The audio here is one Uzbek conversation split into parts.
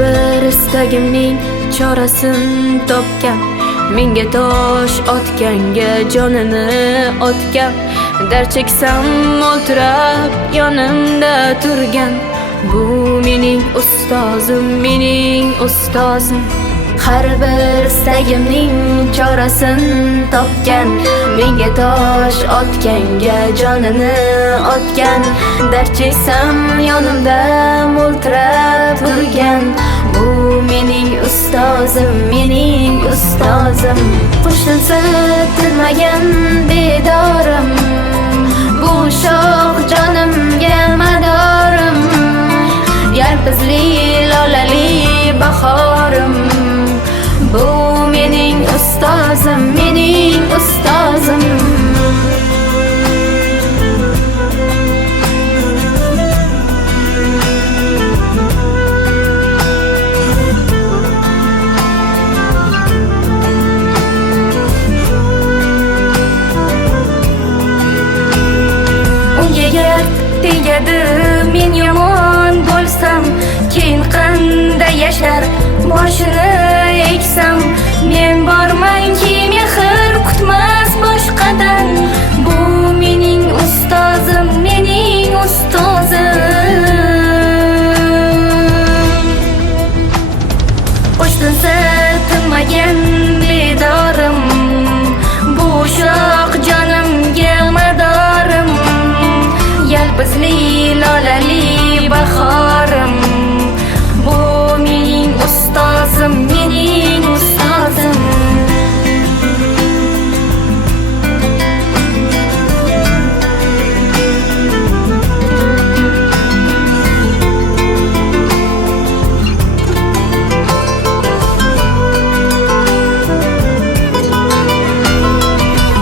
bir istagimning chorasini topgan, menga tosh otganga jonini otgan, dard cheksam o'ltirab yonimda turgan. Bu mening ustozim, mening ustozim. Har bir istagimning chorasini topgan, menga tosh otganga jonini otgan, dard cheksam yonimda mo'ltirab turgan. Bu mening ustozim, mening ustozim. Qo'shilsa tilmagan bedorim, bu shoh jonimga madorim, yalpizli lolali bahorim. Bu mening ustozim, mening ustozim. Tegadi men yomon bo'lsam, keyin qanday yashar boshini eksam. Men bormanki mehr kutmas boshqadan. Bu mening ustozim, mening ustozim. Qo'shilsa tinmagan bedorim, bu shoh jonimga madorim, yalpizli lolali bahorim. Bu mening ustozim, mening ustozim.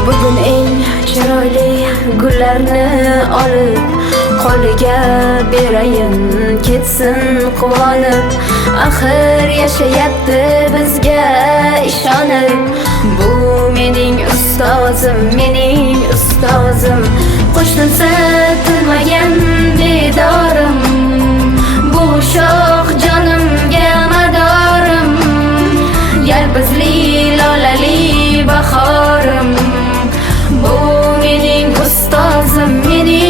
Bugun eng chiroyli gullarni olib qo'liga berayin, ketsin quvonib. Axir yashayapti bizga ishonib. Bu mening ustozim, mening ustozim. Qo'shilsa tilmagan bedorim, bu shoh jonimga madorim, yalpizli lolali bahorim. Bu mening ustozim, mening